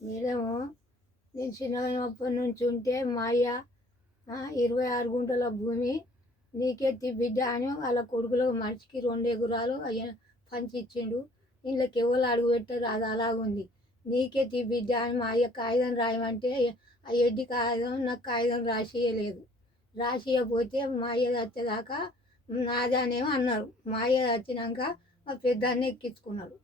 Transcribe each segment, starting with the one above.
Madam నేను చిన్నప్పటి నుంచి ఉంటే మా అయ్య ఇరవై ఆరు గుంటల భూమి నీకెత్తి బిడ్డ అని వాళ్ళ కొడుకులకు మనిషికి రెండు ఎగురాలు అయ్యా పంచి ఇచ్చిండు. ఇంట్లోకి ఎవరు అడుగు పెట్టారు అది అలాగుంది నీకెత్తి బిడ్డ అని మా అయ్య కాగితం రాయమంటే ఆ ఎడ్డి కాగితం నాకు కాగితం రాసియలేదు రాసియకపోతే మా అయ్య వచ్చేదాకా నాదానేమో అన్నారు. మా అయ్య వచ్చినాక మా పెద్దాన్ని ఎక్కించుకున్నాడు.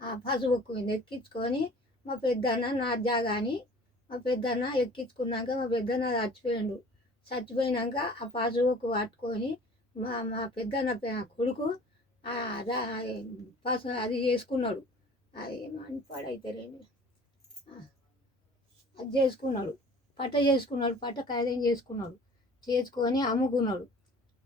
ఆ పసుపు మీద ఎక్కించుకొని మా పెద్దన్న నాజా కానీ మా పెద్దన్న ఎక్కించుకున్నాక మా పెద్దన్న చచ్చిపోయాడు. చచ్చిపోయినాక ఆ పసుపుకు పట్టుకొని మా మా పెద్దన్న కొడుకు పసు అది చేసుకున్నాడు. అది ఏమని పాడైతేలేండి అది చేసుకున్నాడు. పట్ట చేసుకున్నాడు పట్ట ఖైదం చేసుకున్నాడు. చేసుకొని అమ్ముకున్నాడు.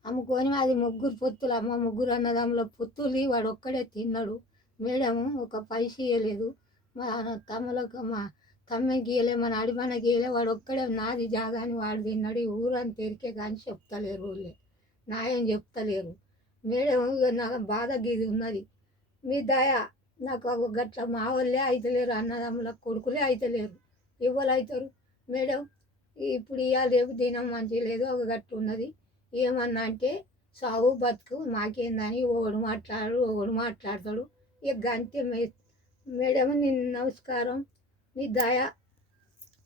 అమ్ముకొని అది ముగ్గురు పొత్తులు అమ్మ ముగ్గురు అన్నదమ్ముల పొత్తులు వాడు ఒక్కడే తిన్నాడు. మేడం ఒక పైస ఇవ్వలేదు మా తమ్ములకు మా తమ్మికి గీయలే మన అడిమన గీయలే వాడు ఒక్కడే నాది జాగాని వాడు తిన్నాడు ఈ ఊరని తెరికే కానీ చెప్తలేరు ఊళ్ళే. నాయం చెప్తలేరు. మేడం నాకు బాధ గీది ఉన్నది. మీ దయ నాకు ఒక గట్ల మా వాళ్ళే అయితలేరు అన్నదమ్ముల కొడుకులే అయితలేరు. ఎవరు అవుతారు మేడం ఇప్పుడు ఇవాళ రేపు దినం మంచి లేదు ఒక గట్టు ఉన్నది. ఏమన్నా అంటే సాగు బతుకు మాకేందని ఒకడు మాట్లాడు ఒకడు మాట్లాడతాడు. ఇక గంతే మేడం నీ నమస్కారం నీ దయ